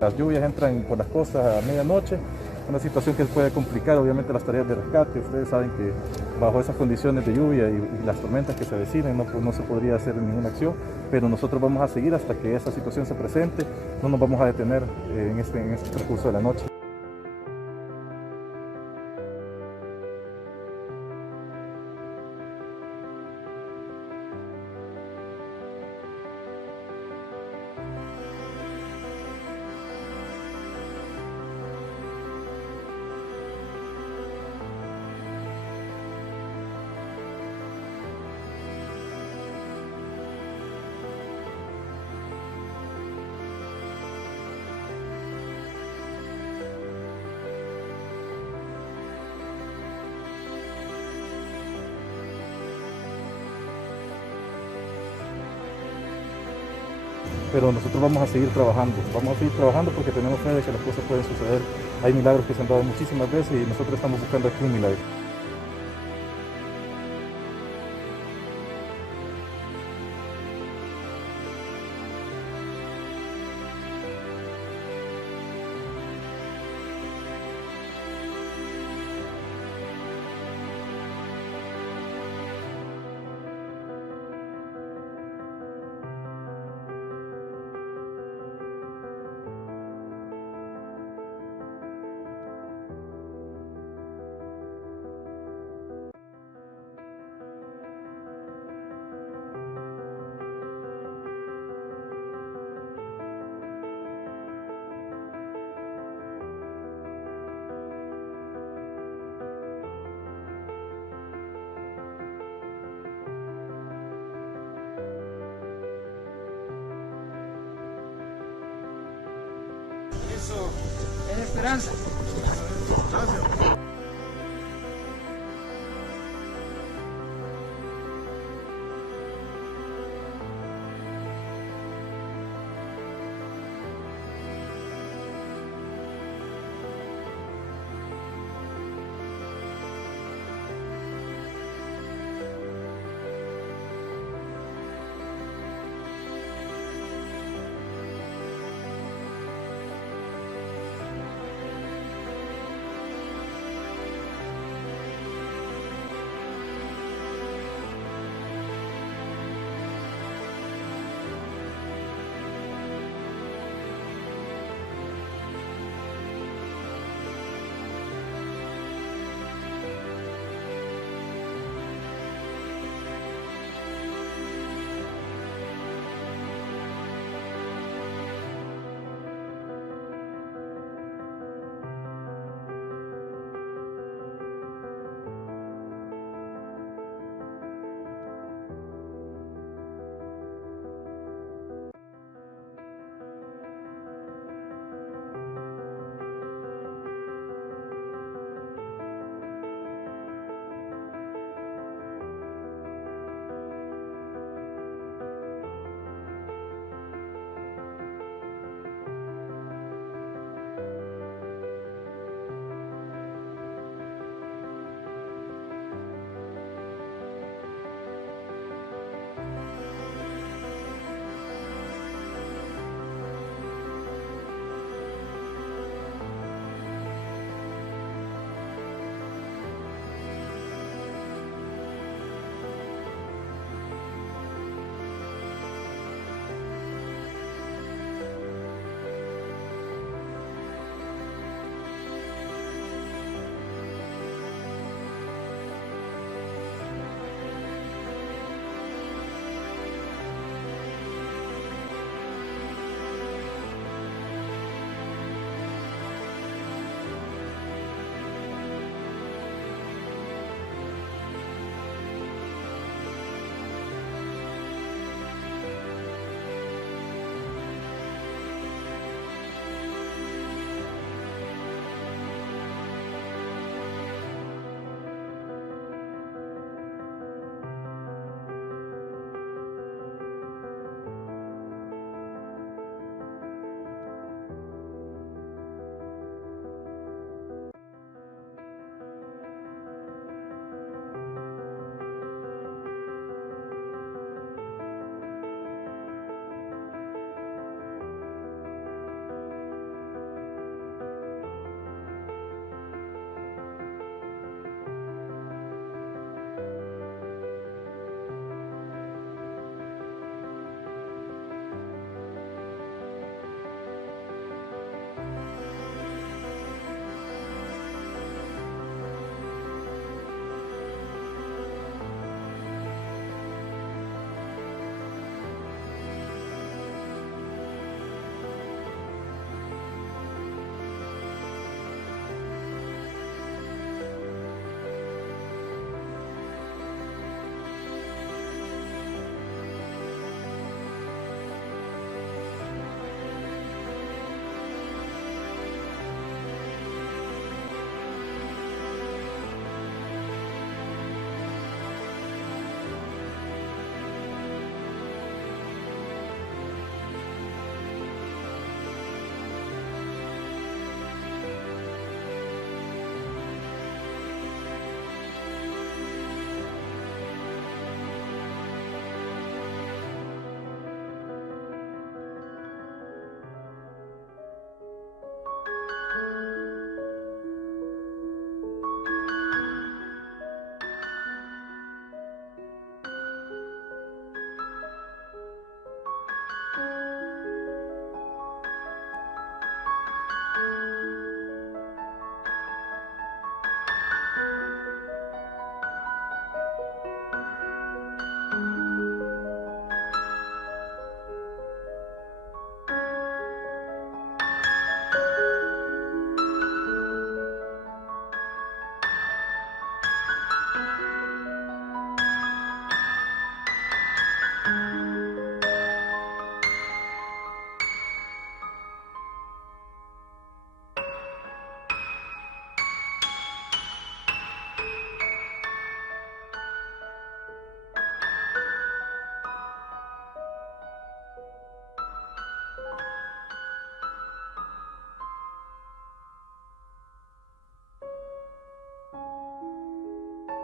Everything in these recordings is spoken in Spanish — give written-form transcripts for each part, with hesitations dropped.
Las lluvias entran por las costas a medianoche, una situación que puede complicar obviamente las tareas de rescate. Ustedes saben que bajo esas condiciones de lluvia y las tormentas que se avecinan no se podría hacer ninguna acción, pero nosotros vamos a seguir hasta que esa situación se presente, no nos vamos a detener en este transcurso de la noche. Pero nosotros vamos a seguir trabajando porque tenemos fe de que las cosas pueden suceder. Hay milagros que se han dado muchísimas veces y nosotros estamos buscando aquí un milagro. Eso es esperanza. Gracias.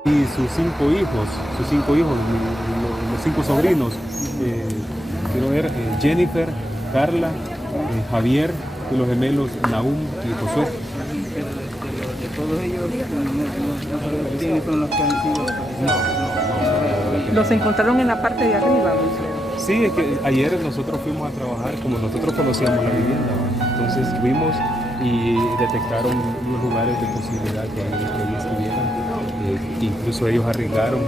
Y sus cinco hijos, los cinco sobrinos, quiero ver, Jennifer, Carla, Javier y los gemelos Nahum y Josué. De todos ellos, no sabemos quiénes son los que han sido. Los encontraron en la parte de arriba, Luis. Sí, es que ayer nosotros fuimos a trabajar, como nosotros conocíamos la vivienda, ¿va? Entonces fuimos y detectaron los lugares de posibilidad que ahí estuvieran. Incluso ellos arriesgaron,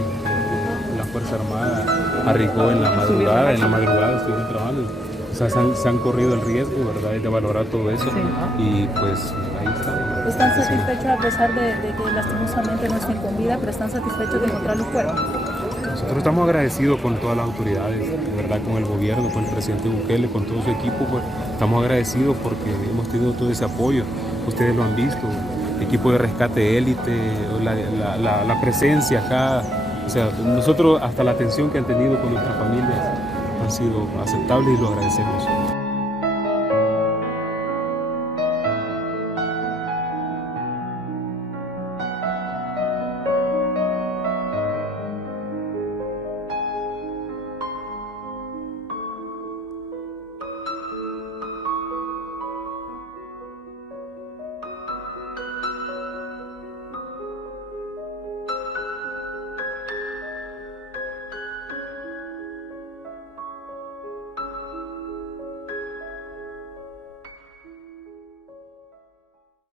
la Fuerza Armada arriesgó en la madrugada estuvieron trabajando. O sea, se han corrido el riesgo, ¿verdad?, de valorar todo eso. Sí. Y pues ahí está. ¿Están satisfechos a pesar de que lastimosamente no estén con vida, pero están satisfechos de encontrar los cuerpos? Nosotros estamos agradecidos con todas las autoridades, de verdad, con el gobierno, con el presidente Bukele, con todo su equipo, pues estamos agradecidos porque hemos tenido todo ese apoyo. Ustedes lo han visto, equipo de rescate élite, la presencia acá, o sea, nosotros hasta la atención que han tenido con nuestras familias han sido aceptables y lo agradecemos.